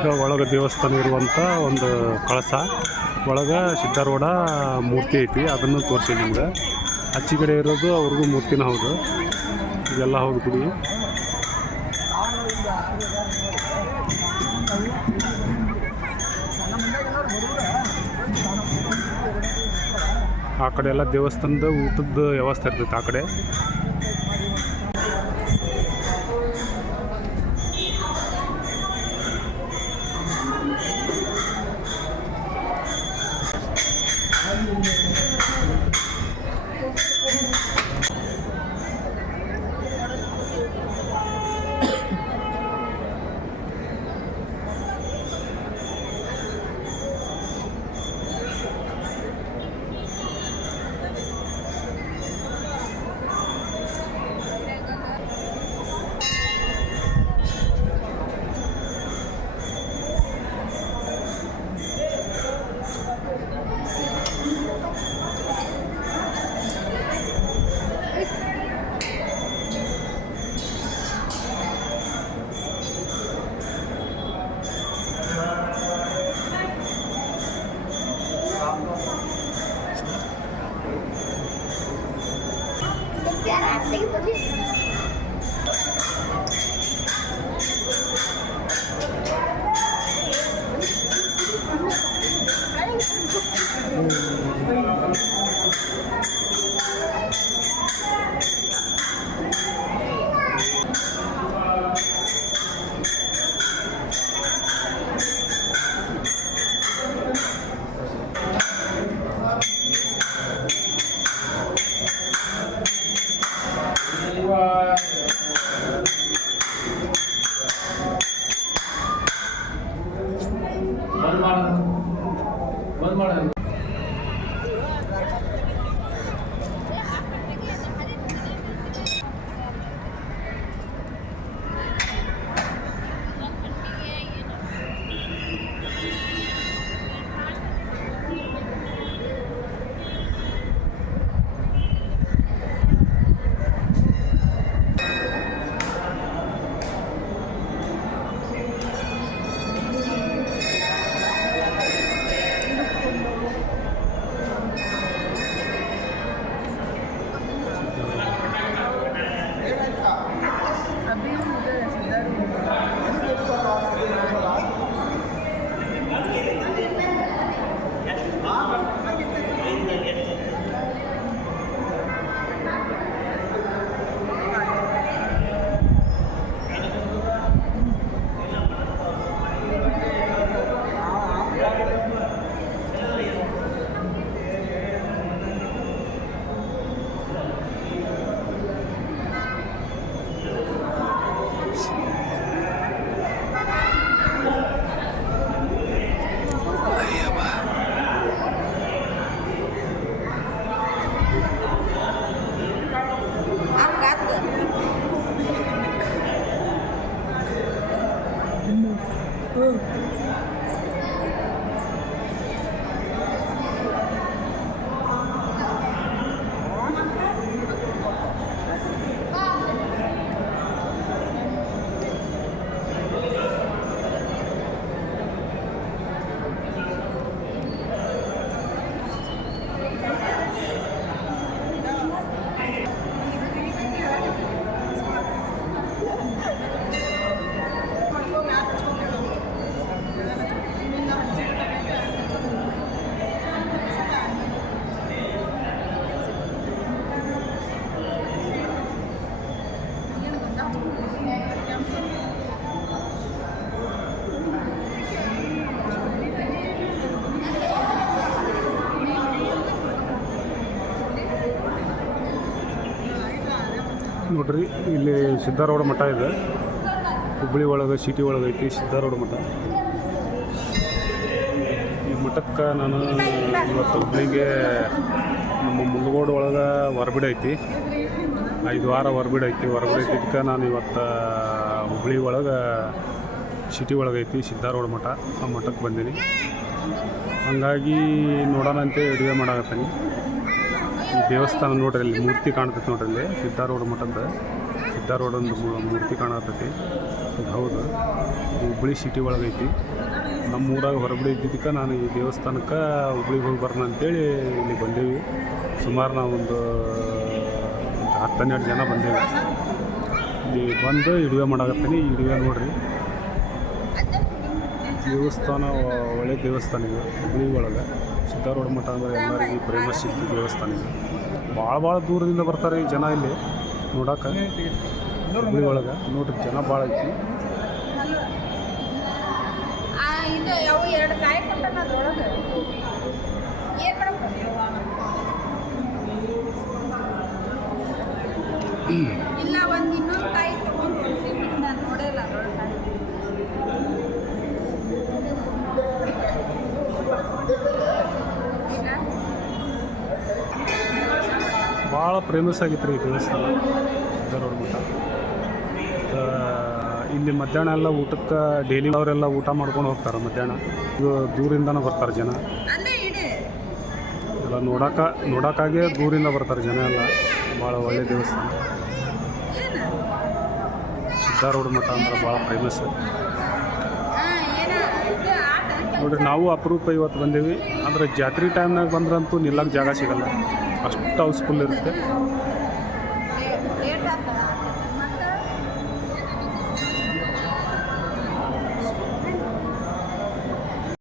ಈಗ ಒಳಗೆ ದೇವಸ್ಥಾನ ಇರುವಂಥ ಒಂದು ಕಳಸ ಒಳಗೆ ಸಿದ್ಧಾರೂಢ ಮೂರ್ತಿ ಐತಿ, ಅದನ್ನು ತೋರಿಸಿ ನಿಮ್ಗೆ. ಆಚೆ ಕಡೆ ಇರೋದು ಅವ್ರಿಗೂ ಮೂರ್ತಿನ ಹೌದು. ಇದೆಲ್ಲ ಹೌದು ಗುಡಿ. ಆ ಕಡೆ ಎಲ್ಲ ದೇವಸ್ಥಾನದ ಊಟದ ವ್ಯವಸ್ಥೆ ಇರ್ತೈತೆ ಆ ಕಡೆ. ನೋಡ್ರಿ ಇಲ್ಲಿ ಸಿದ್ಧಾರೂಢ ಮಠ ಇದೆ. ಹುಬ್ಬಳ್ಳಿ ಒಳಗೆ ಸಿಟಿ ಒಳಗೆ ಐತಿ ಸಿದ್ಧಾರೂಢ ಮಠ. ಈ ಮಠಕ್ಕೆ ನಾನು ಇವತ್ತು ಹುಬ್ಬಳ್ಳಿಗೆ ನಮ್ಮ ಮುಳಗೋಡು ಒಳಗೆ ಹೊರಬಿಡ ಐತಿ, 5 ವಾರ ಹೊರಬಿಡ ಐತಿ. ಇದಕ್ಕೆ ನಾನು ಇವತ್ತು ಹುಬ್ಬಳ್ಳಿ ಒಳಗೆ ಸಿಟಿ ಒಳಗೆ ಐತಿ ಸಿದ್ಧಾರೂಢ ಮಠ. ಆ ಮಠಕ್ಕೆ ಬಂದೀನಿ. ಹಾಗಾಗಿ ನೋಡೋಣ ಅಂತೇಳಿ ಅಡುಗೆ ಮಾಡಾಕತ್ತೀನಿ. ಈ ದೇವಸ್ಥಾನ ನೋಡ್ರಿ, ಇಲ್ಲಿ ಮೂರ್ತಿ ಕಾಣ್ತೈತೆ ನೋಡ್ರಿ, ಇಲ್ಲಿ ಸಿದ್ಧಾರೂಢ ಮಠದ ಸಿದ್ಧಾರೂಢಂದು ಮೂರ್ತಿ ಕಾಣತೈತಿ. ಅದು ಹೌದು, ಹುಬ್ಬಳ್ಳಿ ಸಿಟಿ ಒಳಗೆ ಐತಿ. ನಮ್ಮ ಊರಾಗ ಹೊರಗಡೆ ಇದ್ದಿದ್ದಕ್ಕೆ ನಾನು ಈ ದೇವಸ್ಥಾನಕ್ಕೆ ಹುಬ್ಳಿಗೆ ಹೋಗಿ ಬರೋಣ ಅಂತೇಳಿ ಇಲ್ಲಿ ಬಂದೇವಿ. ಸುಮಾರು ನಾವೊಂದು 10-12 ಜನ ಬಂದೇವಿ. ಇಲ್ಲಿ ಬಂದು ಇಡುವೆ ಮಾಡಾಕತ್ತೀನಿ. ಈ ಇಡುವೆ ನೋಡಿರಿ, ದೇವಸ್ಥಾನ ಒಳ್ಳೆ ದೇವಸ್ಥಾನ ಇದೆ. ಹುಬ್ಬಳ್ಳಿ ಒಳಗೆ ಸಿದ್ಧಾರೂಢ ಮಠ ಅಂದರೆ ಎಲ್ಲರಿಗೂ ಫೇಮಸ್ ಇತ್ತು ದೇವಸ್ಥಾನ ಇದೆ. ಭಾಳ ದೂರದಿಂದ ಬರ್ತಾರೆ ಈ ಜನ ಇಲ್ಲಿ ನೋಡೋಕೆ. ಹುಬ್ಬಳ್ಳಿ ಒಳಗೆ ನೋಡ್ರಿ ಜನ ಭಾಳ ಐತಿ. ಇಲ್ಲ ಒಂದು ಇನ್ನೊಂದು ಕಾಯಿ ತಗೊಂಡು ನಾನು ನೋಡಿಲ್ಲ. ಭಾಳ ಫೇಮಸ್ ಆಗಿತ್ತು ರೀ ಈ ದೇವಸ್ಥಾನ ಸಿದ್ಧಾರೂಢ ಮಠ. ಇಲ್ಲಿ ಮಧ್ಯಾಹ್ನ ಎಲ್ಲ ಊಟಕ್ಕೆ ಡೈಲಿ ಅವರೆಲ್ಲ ಊಟ ಮಾಡ್ಕೊಂಡು ಹೋಗ್ತಾರೆ. ಮಧ್ಯಾಹ್ನ ದೂರಿಂದನೇ ಬರ್ತಾರೆ ಜನ ಎಲ್ಲ ನೋಡೋಕ್ಕಾಗೆ ದೂರಿಂದ ಬರ್ತಾರೆ ಜನ ಎಲ್ಲ. ಭಾಳ ಒಳ್ಳೆ ದೇವಸ್ಥಾನ ಸಿದ್ಧಾರೂಢ ಮಠ ಅಂದ್ರೆ ಭಾಳ ಫೇಮಸ್ ನೋಡಿರಿ. ನಾವು ಅಪರೂಪ ಇವತ್ತು ಬಂದೀವಿ. ಅಂದರೆ ಜಾತ್ರೆ ಟೈಮ್ನಾಗ ಬಂದ್ರಂತೂ ನಿಲ್ಲಕ್ಕೆ ಜಾಗ ಸಿಗಲ್ಲ, ಅಷ್ಟು ಹೌಸ್ಫುಲ್ ಇರುತ್ತೆ.